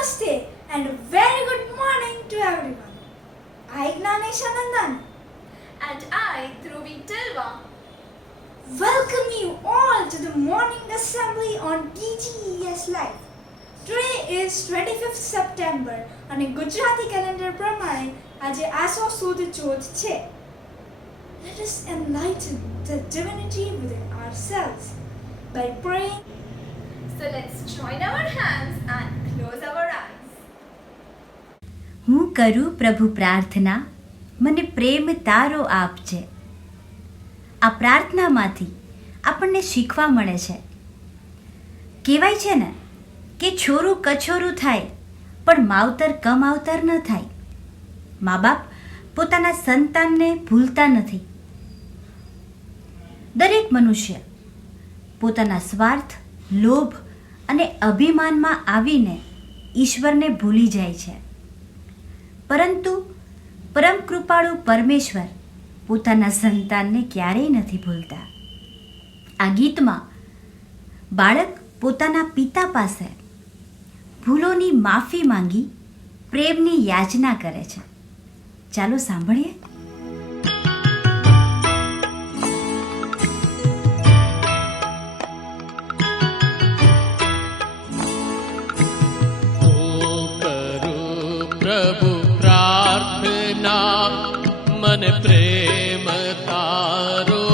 Namaste and a very good morning to everyone. I Gnanesh Anandan And I, Dhruvi Tilva. welcome you all to the morning assembly on TGES Live. Today is 25th September અને Gujarati calendar પ્રમાણે આજે આસો સુદ ચોથ છે. Let us enlighten the divinity within ourselves by praying. So let's join our hands and close our eyes. હું કરું પ્રભુ પ્રાર્થના, મને પ્રેમ તારો આપજે. આ પ્રાર્થનામાંથી આપણને શીખવા મળે છે. કહેવાય છે ને કે છોરું કછોરું થાય પણ માવતર કમાવતર ન થાય. મા બાપ પોતાના સંતાનને ભૂલતા નથી. દરેક મનુષ્ય પોતાના સ્વાર્થ, લોભ અને અભિમાનમાં આવીને ઈશ્વરને ભૂલી જાય છે. પરંતુ પરમ કૃપાળુ પરમેશ્વર પોતાના સંતાનને ક્યારેય નથી ભૂલતા. આ ગીતમાં બાળક પોતાના પિતા પાસે ભૂલોની માફી માંગી પ્રેમની યાચના કરે છે. ચાલો સાંભળીએ. પ્રભુ પ્રાર્થના, મન પ્રેમ તારો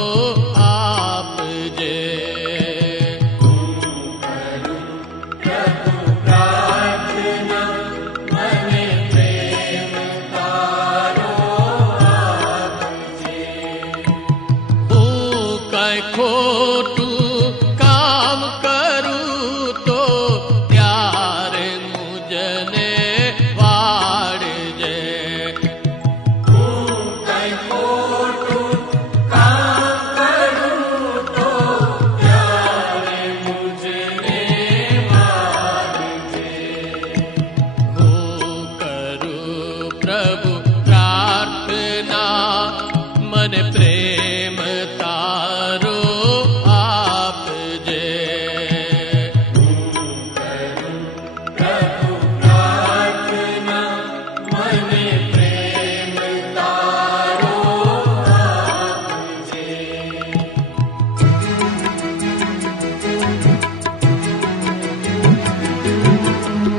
આપજે. પ્રભુ પ્રાર્થના, મને પ્રેમ તારો આપજે. હું કઈ ખોટું કામ કરું તો ત્યારે મુજને પ્રભુ પ્રાર્થના, મને પ્રેમ તારો આપજે. પ્રભુ પ્રાર્થના, મને પ્રેમ તારો આપજે.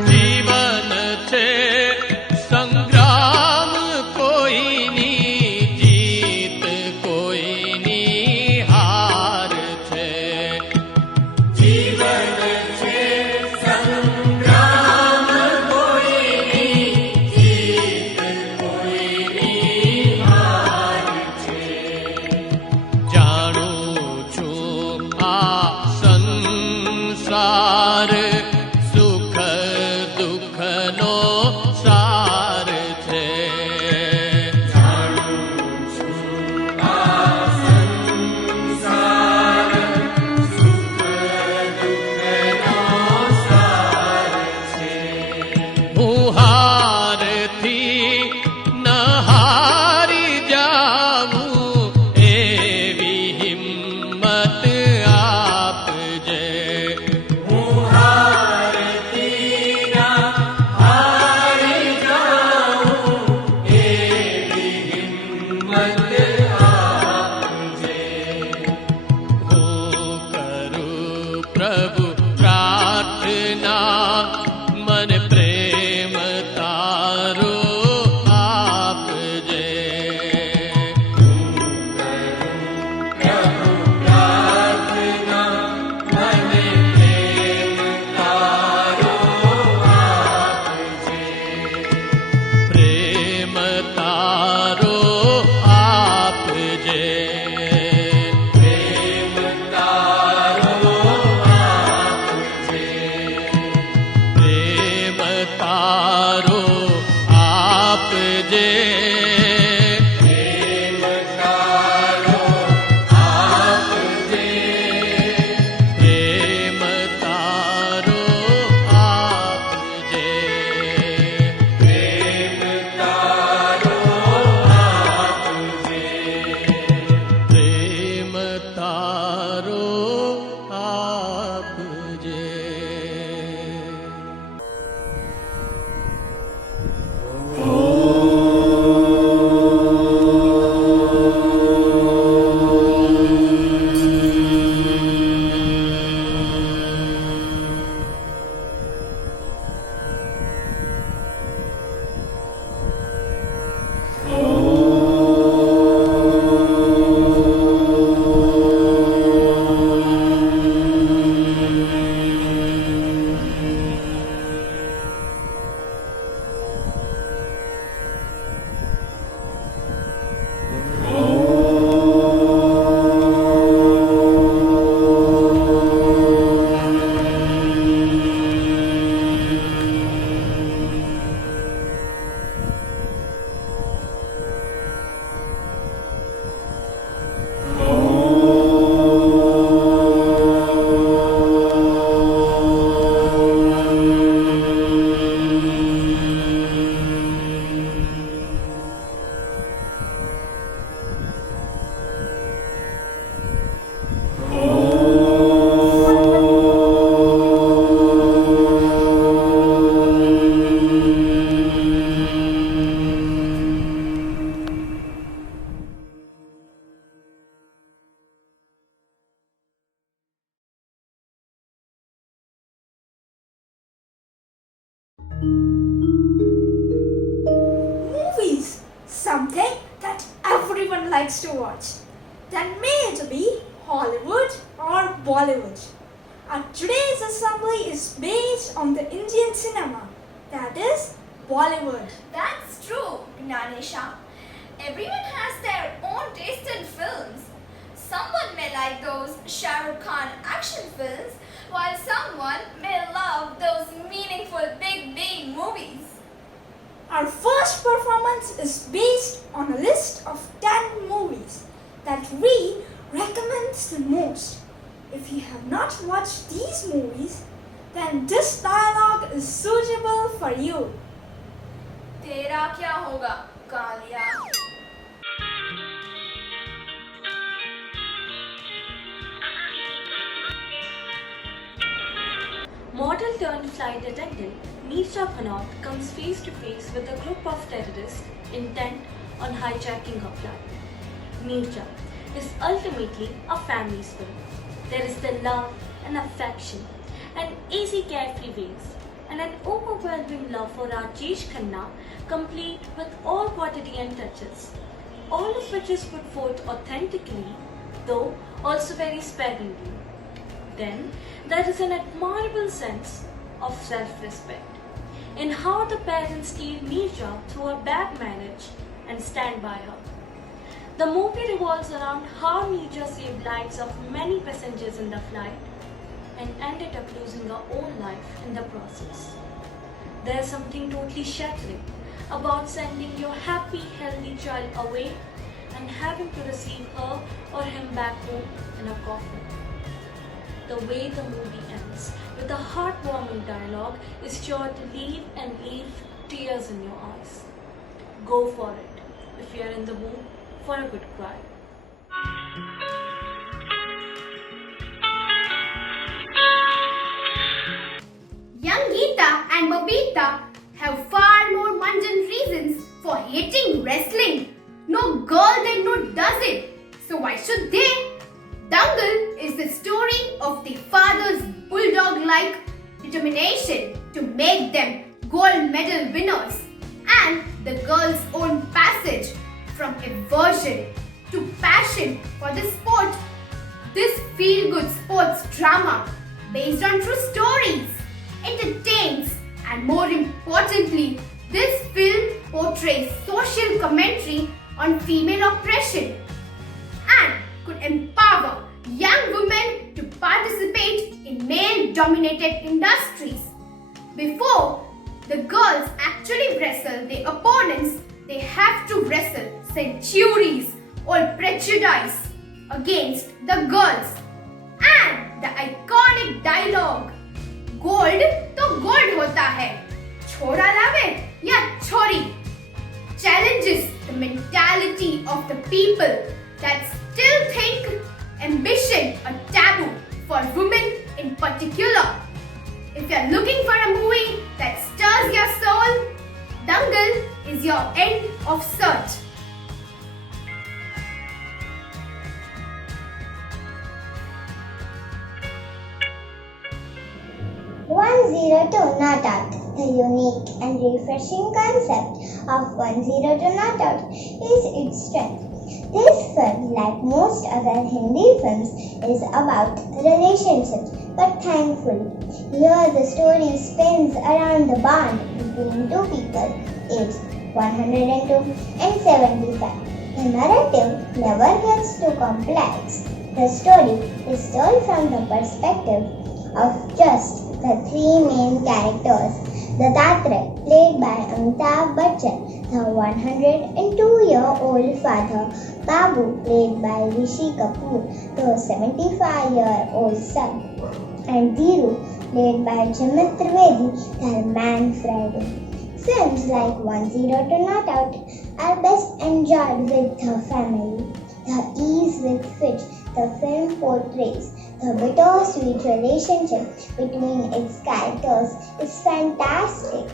જીવન છે સંગ્રામ કોઈની, જીત કોઈની હાર છે. જીવન છે સંગ્રામ કોઈની, જીત કોઈની હાર છે. જાણું છું આ સંસાર સુખ દુઃખનો સાર છે. જાણું છું આ સંસાર સુખ દુઃખનો સાર છે. હું હારથી ન હારી જાઉં એવી હિંમત આપજે. હું હારથી ન હારી જાઉં એવી હિંમત આપજે. હું કરું પ્રભુ પ્રાર્થના, મને પ્રેમ તારો આપજે. પ્રભુ પ્રાર્થના, મને પ્રેમ તારો આપજે. પ્રેમ તારો આપજે. પ્રેમ તારો આપજે. Movies, something that everyone likes to watch. Then may it be Hollywood or Bollywood. Today's assembly is based on the Indian cinema, that is Bollywood. That's true, Gnanesha. Everyone has their own taste in films. Someone may like those Shah Rukh Khan action films, while someone may love those meaningful big B movies. Our first performance is based on a list of 10 movies that we recommend the most. If you have not watched these movies, then this dialogue is suitable for you. तेरा क्या होगा, Kaliya? Model turned flight attendant Neerja Bhanot comes face to face with a group of terrorists intent on hijacking her flight. Neerja is ultimately a family's film. There is the love and affection and easy carefree ways and an overwhelming love for Rajesh Khanna, complete with all quality and touches. All of which is put forth authentically, though also very sparingly. Then there is an admirable sense of self-respect in how the parents steer Neerja through a bad marriage and stand by her. The movie revolves around how Neerja saved lives of many passengers in the flight and ended up losing her own life in the process. There is something totally shattering about sending your happy, healthy child away and having to receive her or him back home in a coffin. The way the movie ends with a heartwarming dialogue is sure to leave tears in your eyes. Go for it if you are in the mood for a good cry. Young Geeta and Babita have far more mundane reasons for hating wrestling. No girl they know does it, so why should they? Dangal is the story of the father's bulldog-like determination to make them gold medal winners and the girl's own passage from aversion to passion for the sport. This feel-good sports drama based on true stories entertains and more importantly, this film portrays social commentary on female oppression and could empower young women to participate in male-dominated industries. Before the girls actually wrestle their opponents, they have to wrestle centuries old prejudice against the girls. And the iconic dialogue, gold तो gold होता है, छोरा लावे या छोरी, challenges the mentality of the people that still think ambition a taboo for women in particular. If you're looking for a movie that stirs your soul, Dangal is your end of search. Not Out. The unique and refreshing concept of 10 to Not Out is its strength. This film, like most other Hindi films, is about relationships, but thankfully, here the story spins around the bond between two people aged 102 and 75. The narrative never gets too complex. The story is told from the perspective of just the three main characters. Dattatreya, played by Amitabh Bachchan, the 102-year-old father, Babu, played by Rishi Kapoor, the 75-year-old son, and Dhiru, played by Jimit Trivedi, the man Friday. Films like 10 to Not Out are best enjoyed with the family. The ease with which the film portrays the bittersweet relationship between its characters is fantastic.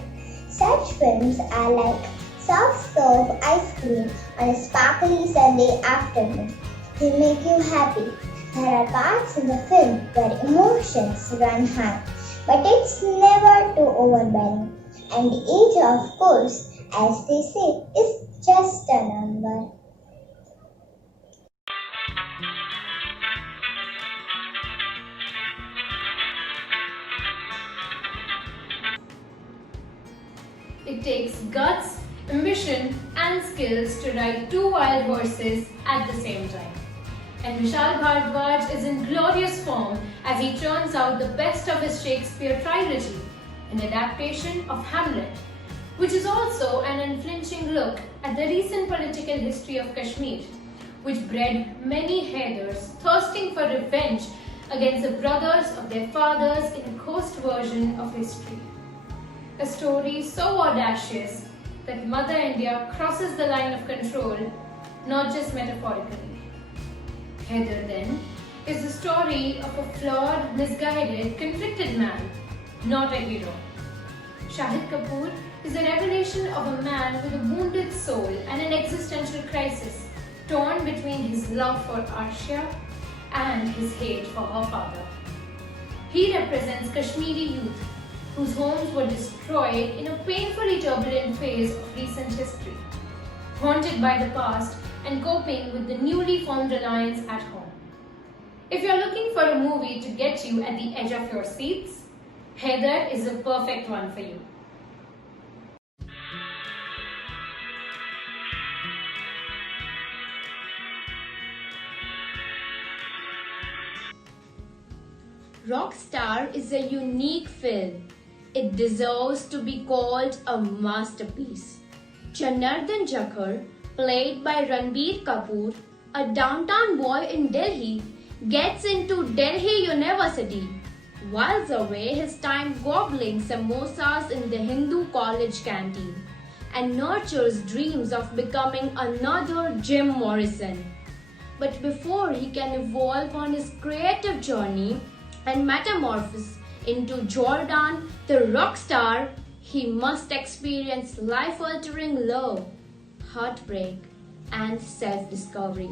Such films are like soft-serve ice cream on a sparkly Sunday afternoon. They make you happy. There are parts in the film where emotions run high, but it's never too overbearing. And age, of course, as they say, is just a number. It takes guts, ambition, and skills to ride two wild horses at the same time. And Vishal Bhardwaj is in glorious form as he churns out the best of his Shakespeare trilogy, an adaptation of Hamlet, which is also an unflinching look at the recent political history of Kashmir, which bred many Haidars thirsting for revenge against the brothers of their fathers in a coast version of history. A story so audacious that Mother India crosses the line of control, not just metaphorically. Haider, then, is the story of a flawed, misguided, conflicted man, not a hero. Shahid Kapoor is a revelation of a man with a wounded soul and an existential crisis, torn between his love for Arshia and his hate for her father. He represents Kashmiri youth whose homes were destroyed in a painfully turbulent phase of recent history, haunted by the past and coping with the newly formed alliance at home. If you're looking for a movie to get you at the edge of your seats, Haider is the perfect one for you. Rockstar is a unique film. It deserves to be called a masterpiece. Janardhan Jakhar, played by Ranbir Kapoor, a downtown boy in Delhi, gets into Delhi University, whiles away his time gobbling samosas in the Hindu college canteen, and nurtures dreams of becoming another Jim Morrison. But before he can evolve on his creative journey and metamorphose into Jordan, the rock star, he must experience life-altering love, heartbreak, and self-discovery.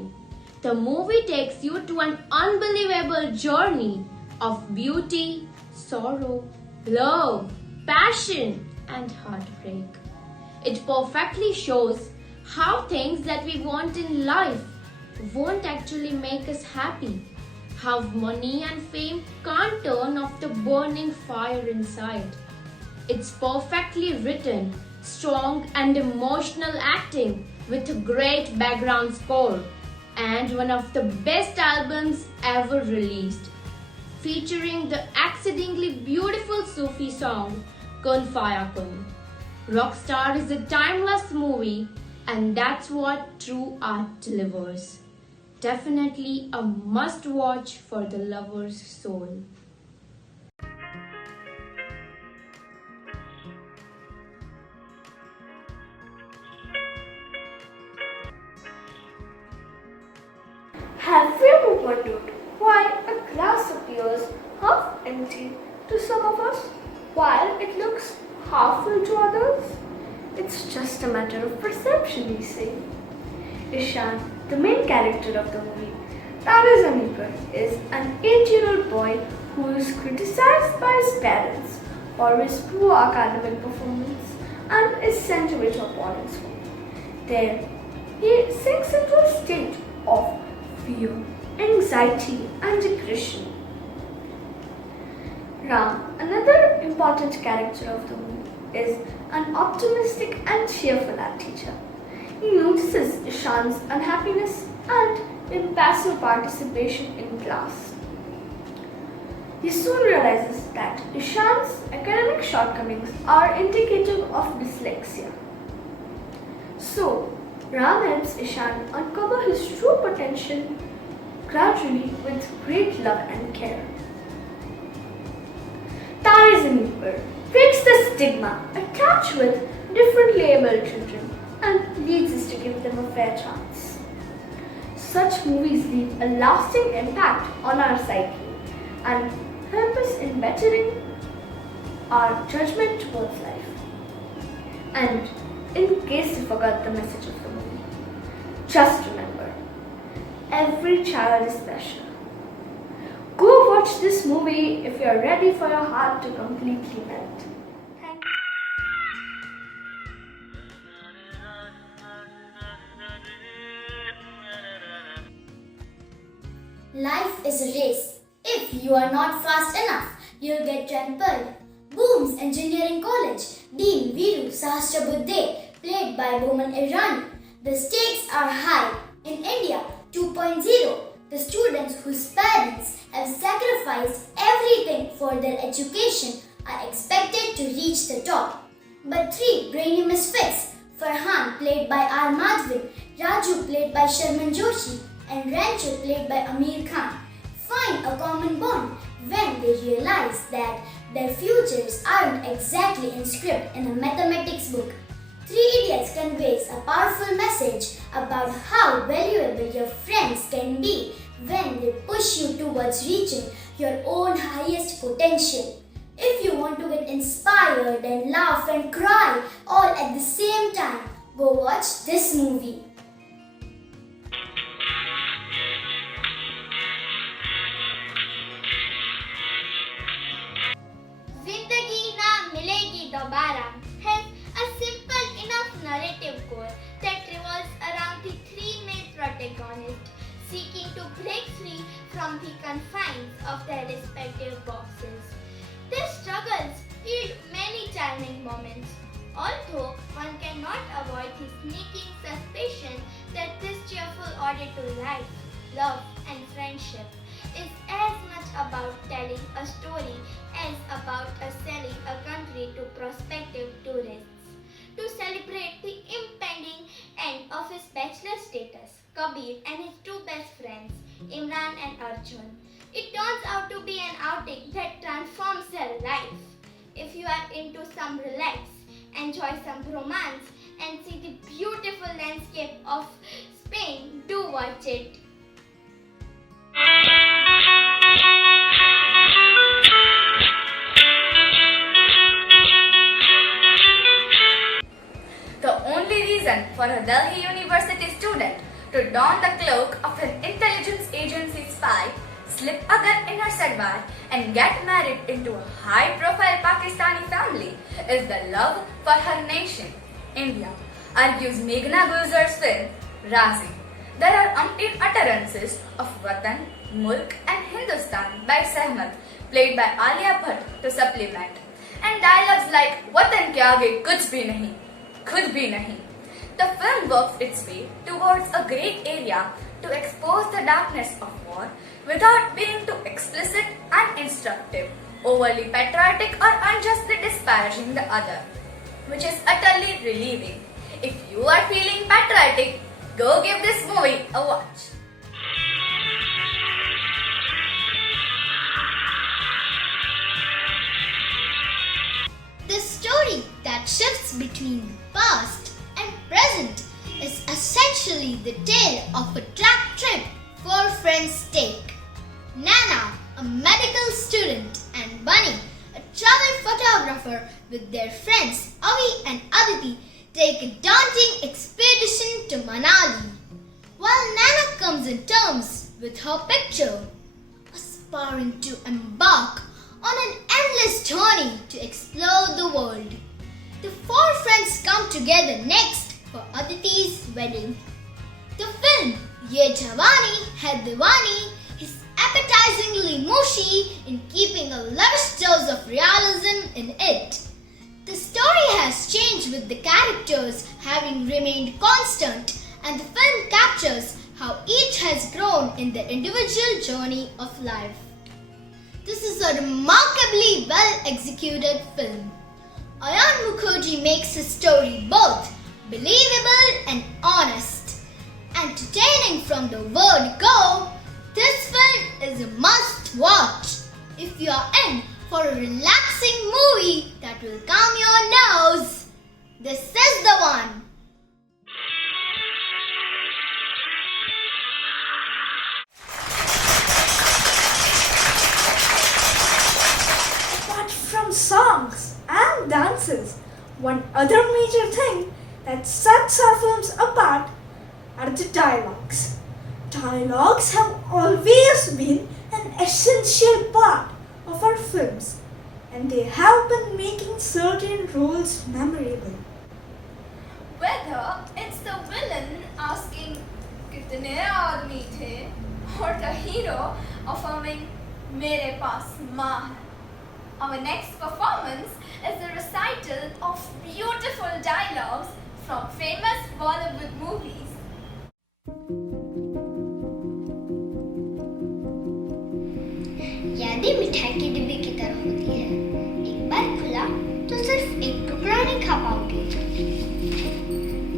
The movie takes you to an unbelievable journey of beauty, sorrow, love, passion, and heartbreak. It perfectly shows how things that we want in life won't actually make us happy. How money and fame can't turn off the burning fire inside. It's perfectly written, strong and emotional acting with a great background score and one of the best albums ever released, featuring the exceedingly beautiful Sufi song Kun Faya Kun. Rockstar is a timeless movie, and that's what true art delivers. Definitely a must-watch for the lover's soul. Have you ever wondered why a glass appears half empty to some of us while it looks half full to others? It's just a matter of perception, we say. Ishan, the main character of the movie, Tare Zameen Par, is an 8-year-old boy who is criticized by his parents for his poor academic performance and is sent away to a boarding school. There, he sinks into a state of fear, anxiety, and depression. Ram, another important character of the movie, is an optimistic and cheerful art teacher. He notices Ishan's unhappiness and impassive participation in class. He soon realizes that Ishan's academic shortcomings are indicative of dyslexia. So, Ram helps Ishan uncover his true potential gradually with great love and care. Tare Zameen Par breaks the stigma attached with differently abled children and leads us to give them a fair chance. Such movies leave a lasting impact on our psyche and help us in bettering our judgment towards life. And in case you forgot the message of the movie, just remember, every child is special. Go watch this movie if you are ready for your heart to completely melt. Thank you. Life is a race. If you are not fast enough, you'll get trampled. Booms Engineering College, Dean Viru Sahasrabuddhe, played by Boman Irani. The stakes are high. In India 2.0, the students whose parents have sacrificed everything for their education are expected to reach the top. But three brainy misfits, Farhan played by R. Madhvin, Raju played by Sharman Joshi, and Rancho played by Amir Khan, find a common bond when they realize that their futures aren't exactly inscribed in a mathematics book. Three Idiots conveys a powerful message about how valuable your friends can be when they push you towards reaching your own highest potential. If you want to get inspired and laugh and cry all at the same time, go watch this movie. Zindagi Na Milegi Dobara has a simple enough narrative core that revolves around the three main protagonists seeking to break free from the confines of their respective boxes. Their struggles yield many charming moments, although one cannot avoid the sneaking suspicion that this cheerful ode to life, love and friendship is as much about telling a story as about selling a country to prospective tourists. To celebrate the impending end of his bachelor status, Kabir and his two best friends, Imran and Arjun, it turns out to be an outing that transforms their life. If you are into some relax, enjoy some romance, and see the beautiful landscape of Spain, do watch it. The only reason for a Delhi University student to don the cloak of an intelligence agency spy, slip a gun in her salwar and get married into a high-profile Pakistani family is the love for her nation, India, argues Meghna Gulzar's film, Razi. There are umpteen utterances of Watan, Mulk and Hindustan by Sehmat, played by Alia Bhatt to supplement, and dialogues like Watan ke aage kuch bhi nahi, khud bhi nahi. The film works its way towards a great area to expose the darkness of war without being too explicit and instructive, overly patriotic or unjustly disparaging the other, which is utterly relieving. If you are feeling patriotic, go give this movie a watch. The story that shifts between past and present is essentially the tale of a track trip four friends take. Nana, a medical student, and Bunny, a travel photographer, with their friends Avi and Aditi, take a daunting expedition to Manali. While Nana comes in terms with her picture, aspiring to embark on an endless journey to explore the world. The four friends come together next for Aditi's wedding. The film Ye Jawani Hai Diwani is appetizingly mushy in keeping a lavish dose of realism in it. The story has changed with the characters having remained constant, and the film captures how each has grown in their individual journey of life. This is a remarkably well-executed film. Ayan Mukherjee makes his story both believable and honest. Entertaining from the word go, this film is a must-watch if you are in for a relaxing movie that will calm your nerves. This is the one. Apart from songs and dances, one other major thing that sets our films apart are the dialogues. Dialogues have always been an essential part of our films, and they help in making certain roles memorable. Whether it's the villain asking, "Kitne aadmi the?" or the hero affirming Mere paas maa hai. Our next performance is the recital of beautiful dialogues from famous Bollywood movies. यादें मिठाई के डिब्बे की तरह होती है, एक बार खुला तो सिर्फ एक टुकड़ा नहीं खा पाओगे।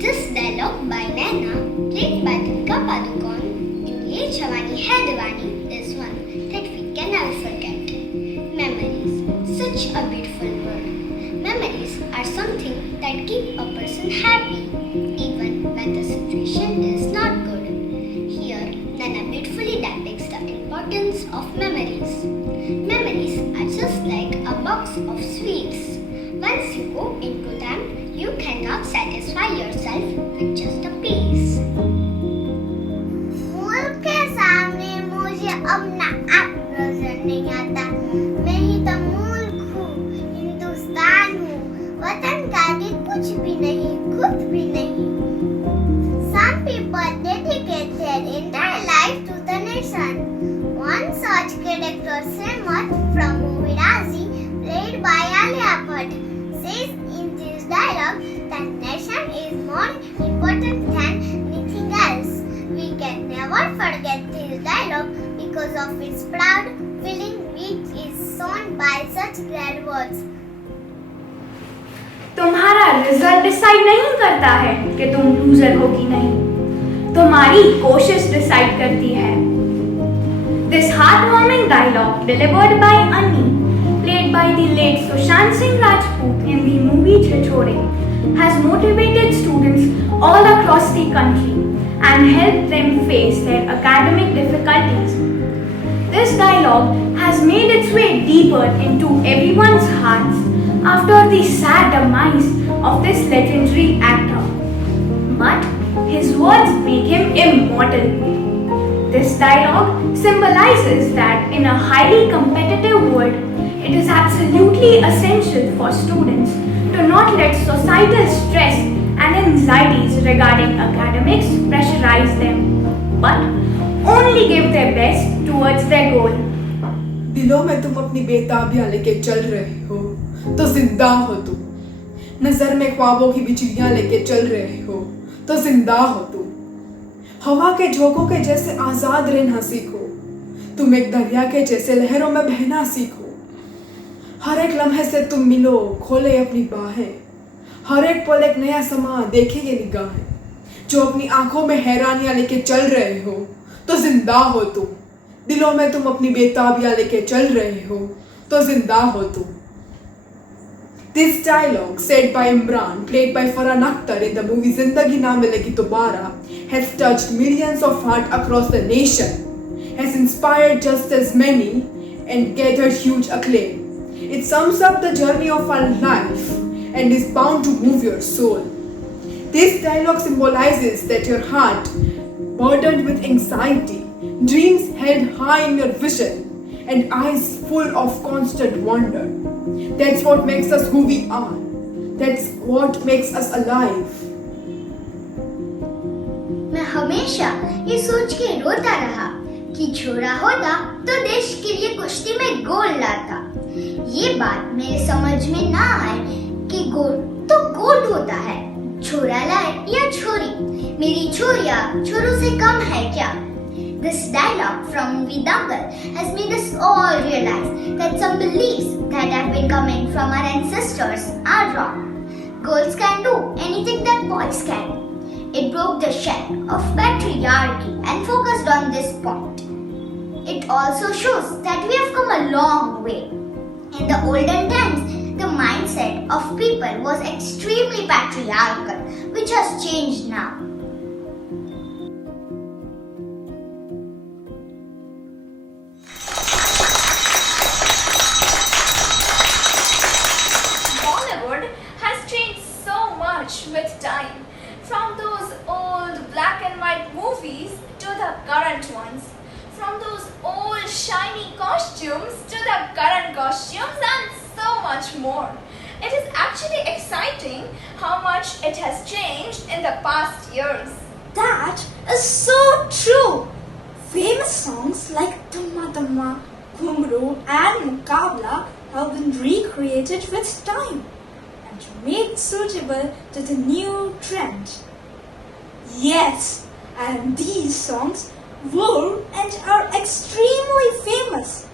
This dialogue by Naina, played by Deepika Padukone in Ye Jawani Hai Diwani, is one that we can never forget. Memories, such a beautiful word. Memories are something that keep a person happy, even when the situation is not good. Here, Naina beautifully depicts the importance of memories. Memories are just like a box of sweets. Once you go into them, you cannot satisfy yourself with just a piece. मुल्क के सामने मुझे अपना आप नजर नहीं आता। मैं ही तो मुल्क हूँ, हिंदुस्तान हूँ। वतन का आगे कुछ भी नहीं, खुद भी नहीं। Some people dedicate their entire life to the nation. One such character, Simrat from movie Razi, played by Alia Bhatt, says in this dialogue that nation is more important than anything else. We can never forget this dialogue because of its proud feeling which is shown by such grand words. तुम्हारा result decide नहीं करता है कि तुम loser हो कि नहीं, तुम्हारी कोशिश डिसाइड करती है। This heartwarming dialogue delivered by Annie, played by the late Sushant Singh Rajput in the movie Chhichhode, has motivated students all across the country and helped them face their academic difficulties. This dialogue has made its way deeper into everyone's hearts after the sad demise of this legendary actor. But his words make him immortal. This dialogue symbolizes that in a highly competitive world, it is absolutely essential for students to not let societal stress and anxieties regarding academics pressurize them, but only give their best towards their goal. दिलों में तुम अपनी बेताबियां लेके चल रहे हो तो जिंदा हो तुम। नजर में ख्वाबों की बिजलियां लेके चल रहे हो तो जिंदा हो तुम। हवा के झोंकों के जैसे आजाद रहना सीखो, तुम एक दरिया के जैसे लहरों में बहना सीखो। हर एक लम्हे से तुम मिलो, खोले अपनी बाहें, हर एक पल एक नया समा, देखे ये निगाहें। जो अपनी आंखों में हैरानियां लेके चल रहे हो तो जिंदा हो तुम। दिलों में तुम अपनी बेताबियां लेके चल रहे हो तो जिंदा हो तुम। This dialogue, said by Imran, played by Farhan Akhtar in the movie Zindagi Na Milegi Dobara, has touched millions of hearts across the nation, has inspired just as many, and gathered huge acclaim. It sums up the journey of our life and is bound to move your soul. This dialogue symbolizes that your heart, burdened with anxiety, dreams held high in your vision, and eyes full of constant wonder. That's what makes us who we are. That's what makes us alive. मैं हमेशा ये सोच के रोता रहा कि छोरा होता तो देश के लिए कुश्ती में गोल लाता। ये बात मेरे समझ में ना आए कि गोल तो गोल होता है, छोरा लाए या छोरी, मेरी छोरिया छोरों से कम है क्या? This dialogue from movie Dangal has made us all realize that some beliefs that have been coming from our ancestors are wrong. Girls can do anything that boys can. It broke the shell of patriarchy and focused on this point. It also shows that we have come a long way. In the olden times, the mindset of people was extremely patriarchal, which has changed now. Bollywood has changed so much with time, from those old black and white movies to the current ones, from those old shiny costumes to the current costumes, and so much more. It is actually exciting how much it has changed in the past years. That is so true. Famous songs like Tumma Tumma, Ghungru and Mukabla have been recreated with time and made suitable to the new trend. Yes, and these songs were and are extremely famous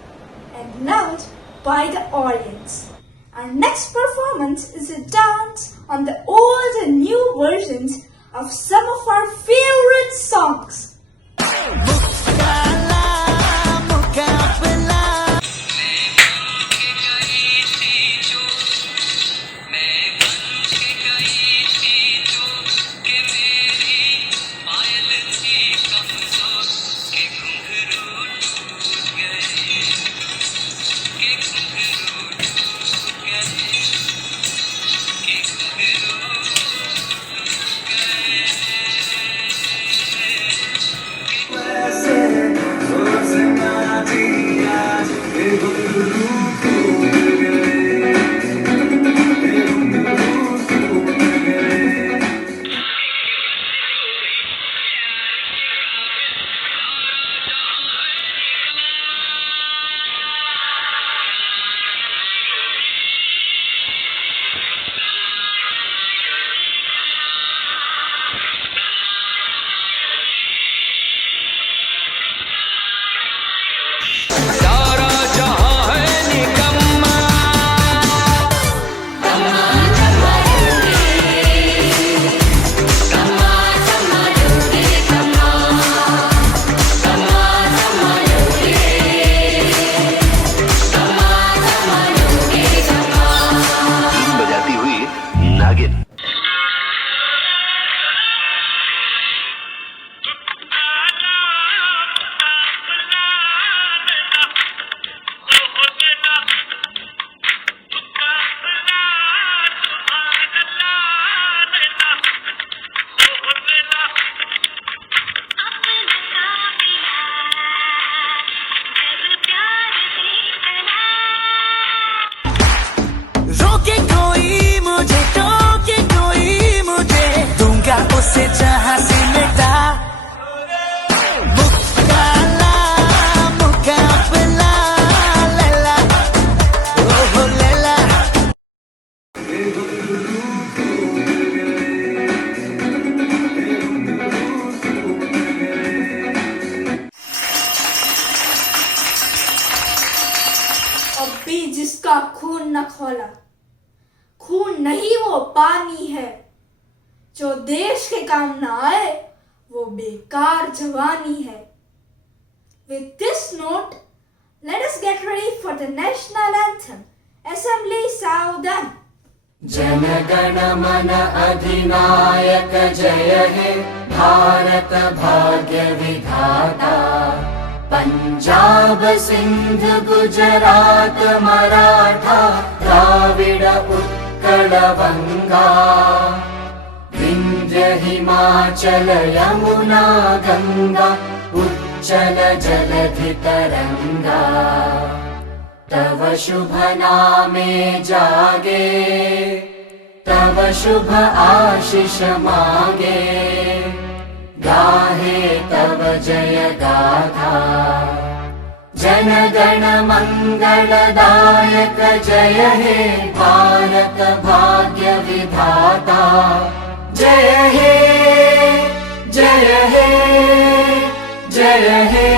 and loved by the audience. Our next performance is a dance on the old and new versions of some of our favorite songs. उसे जहां से मिटा मुकाला मुकाबला लैला ओहो लैला अब भी जिसका खून न खौला, खून नहीं वो पानी है, जो देश के काम ना आए वो बेकार जवानी है. With this note, let us get ready for the national anthem. Assembly Saudhan. Jana Gana मन अधिनायक जय हे भारत भाग्य विधाता पंजाब सिंध गुजरात मराठा द्राविड उत्कल बंगा विंध्य हिमाचल यमुना गंगा उच्चल जलधि तरंगा तव शुभ नामे जागे तव शुभ आशीष मागे गाहे तव जय गाथा जन गण मंगलदायक जय हे भारत भाग्य विधाता जय हे जय हे जय हे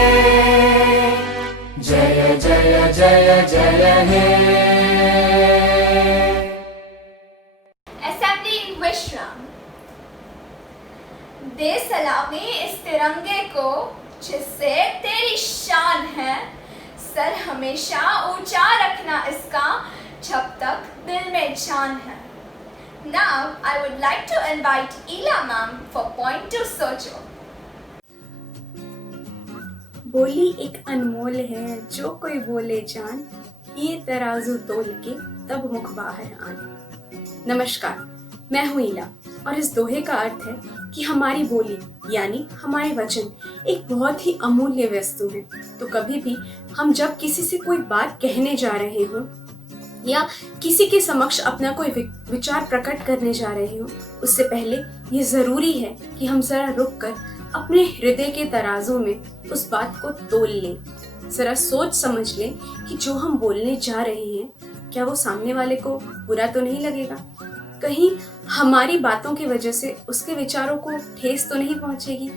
जय जय जय जय हे Assembly in विश्राम. दे सलामी इस तिरंगे को जिससे तेरी शान है, सर हमेशा ऊंचा रखना इसका जब तक दिल में जान है. Now I would like to invite Ela ma'am for point to sojo. बोली एक अनमोल है जो कोई बोले जान, ये तराजू तोल के तब मुख बाहर आन. नमस्कार, मैं हूँ ईला और इस दोहे का अर्थ है कि हमारी बोली यानी हमारे वचन एक बहुत ही अमूल्य वस्तु है. तो कभी भी हम जब किसी से कोई बात कहने जा रहे हो या किसी के समक्ष अपना कोई विचार प्रकट करने जा रहे हो, उससे पहले ये जरूरी है कि हम जरा रुक कर अपने हृदय के तराजू में उस बात को तोल लें। जरा सोच समझ लें कि जो हम बोलने जा रहे हैं क्या वो सामने वाले को बुरा तो नहीं लगेगा? कहीं हमारी बातों की वजह से उसके विचारों को ठेस तो नहीं पहुंचेगी?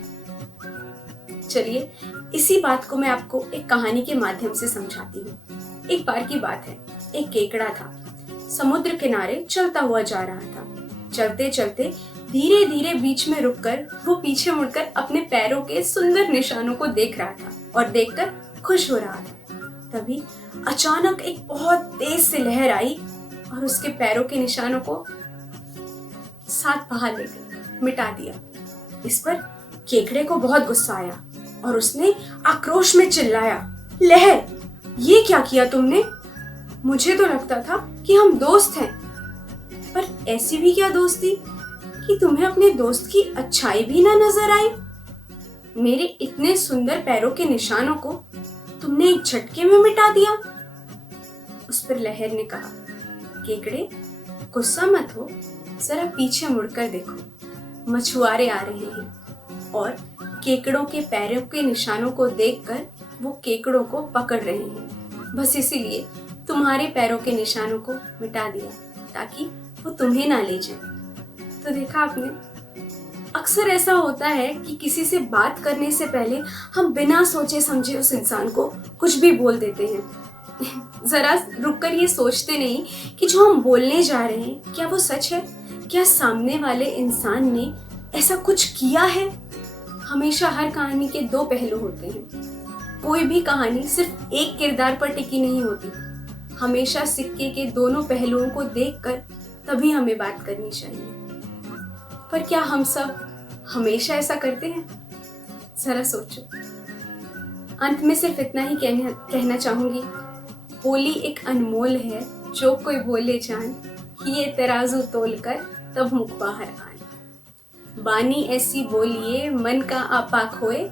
चलिए इसी बात को मैं आपको एक कहानी के माध्यम से समझाती हूँ। एक बार की बात है, एक केकड़ा था, समुद्र किनारे चलता हुआ जा रहा था। चलते चलते धीरे धीरे बीच में रुककर वो पीछे मुड़कर अपने पैरों के सुंदर निशानों को देख रहा था और देखकर खुश हो रहा था। तभी अचानक एक बहुत तेज से लहर आई और उसके पैरों के निशानों को साथ बहा ले गई, मिटा दिया। इस पर केकड़े को बहुत गुस्सा आया और उसने आक्रोश में चिल्लाया, लहर, ये क्या किया तुमने? मुझे तो लगता था कि हम दोस्त हैं, पर ऐसी भी क्या दोस्ती कि तुम्हें अपने दोस्त की अच्छाई भी ना नजर आई? मेरे इतने सुंदर पैरों के निशानों को तुमने एक झटके में मिटा दिया। उस पर लहर ने कहा, केकड़े गुस्सा मत हो, जरा पीछे मुड़कर देखो, मछुआरे आ रहे हैं और केकड़ों के पैरों के निशानों को देखकर वो केकड़ों को पकड़ रहे हैं। बस इसीलिए तुम्हारे पैरों के निशानों को मिटा दिया ताकि वो तुम्हें ना ले जाए। तो देखा आपने, अक्सर ऐसा होता है कि किसी से बात करने से पहले हम बिना सोचे समझे उस इंसान को कुछ भी बोल देते हैं। जरा रुककर ये सोचते नहीं कि जो हम बोलने जा रहे हैं क्या वो सच है? क्या सामने वाले इंसान ने ऐसा कुछ किया है? हमेशा हर कहानी के दो पहलू होते हैं। कोई भी कहानी सिर्फ एक किरदार पर टिकी नहीं होती। हमेशा सिक्के के दोनों पहलुओं को देखकर तभी हमें बात करनी चाहिए। पर क्या हम सब हमेशा ऐसा करते हैं? जरा सोचो। अंत में सिर्फ इतना ही कहना चाहूंगी, बोली एक अनमोल है, जो कोई बोले जान, ये तराजू तोल कर तब मुख बाहर आए। बानी ऐसी बोलिए मन का आपा खोए,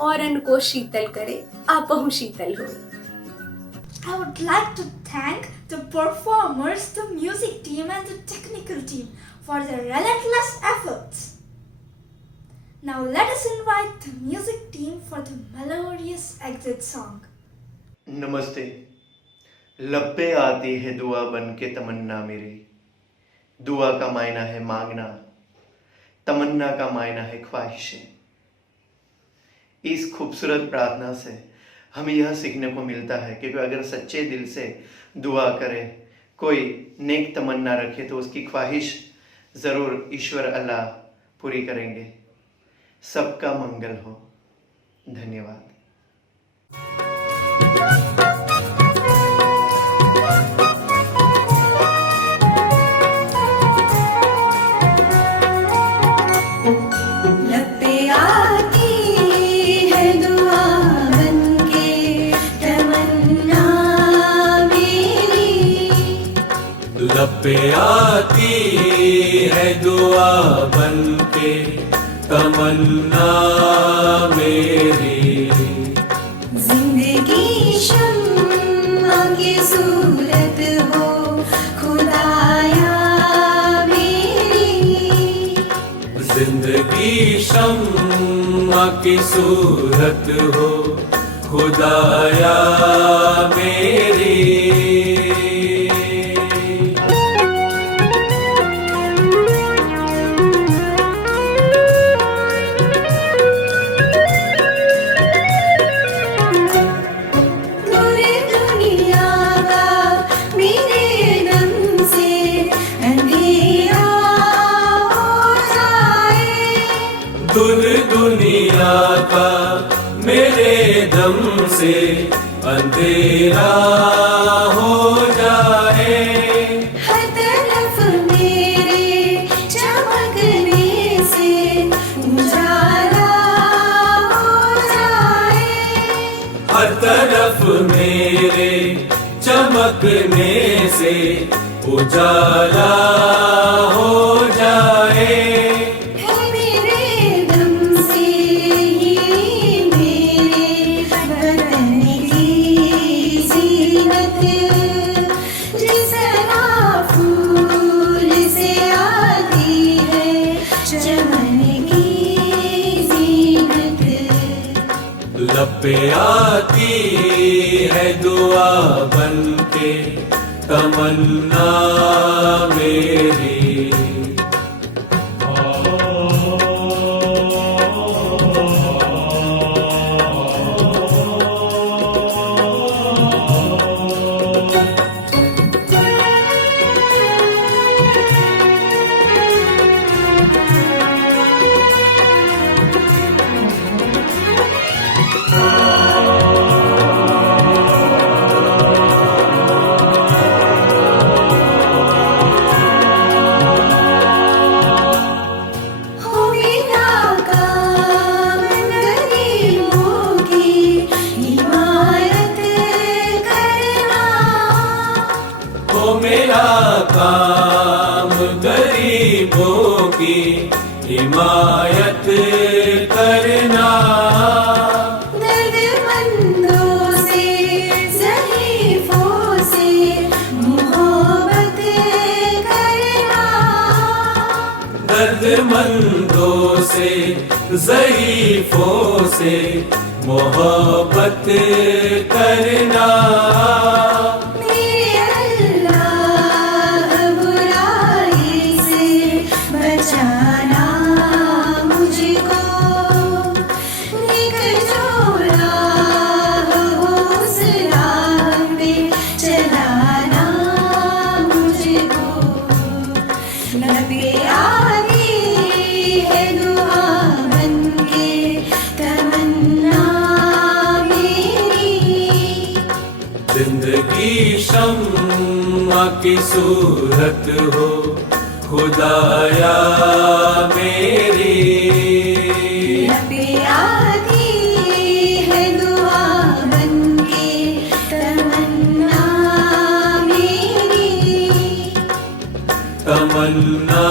और अन्न को शीतल करे आपहु शीतल होए। I would like to thank the performers, the music team and the technical team for their relentless efforts. Now let us invite the music team for the melodious exit song. नमस्ते। लब पे आती है दुआ बन के तमन्ना मेरी। दुआ का मायना है मांगना, तमन्ना का मायना है ख्वाहिशें। इस खूबसूरत प्रार्थना से हमें यह सीखने को मिलता है कि अगर सच्चे दिल से दुआ करे, कोई नेक तमन्ना रखे, तो उसकी ख्वाहिश ज़रूर ईश्वर अल्लाह पूरी करेंगे। सबका मंगल हो। धन्यवाद। लब पे आती है दुआ बन के तमन्ना मेरी। जिंदगी शम्मा की सूरत हो खुदाया मेरी। जिंदगी शम्मा की सूरत हो खुदाया मेरी। दुनिया का मेरे दम से अंधेरा हो जाए। हर तरफ मेरे चमकने से उजाला हो जाए। हर तरफ मेरे चमकने से उजाला हो जाए। चमन की पे आती है दुआ बन के तमन्ना मेरी। हो मेरा काम गरीबों की हिमायत करना। हो मेरा काम गरीबों की हिमायत करना। दर्दमंदों से ज़ईफ़ों से मोहब्बत करना। दर्दमंदों से ज़ईफ़ों से मोहब्बत करना। मेरे अल्लाह बुराई से बचाना मुझको। नेक जो राह हो उस राह पे चलाना मुझको। लबे आती है दुआ बन के तमन्ना मेरी। जिंदगी शम्मा की सूरत हो खुदाया मेरी। लबे आती है दुआ बन के तमन्ना मेरी। तमन्ना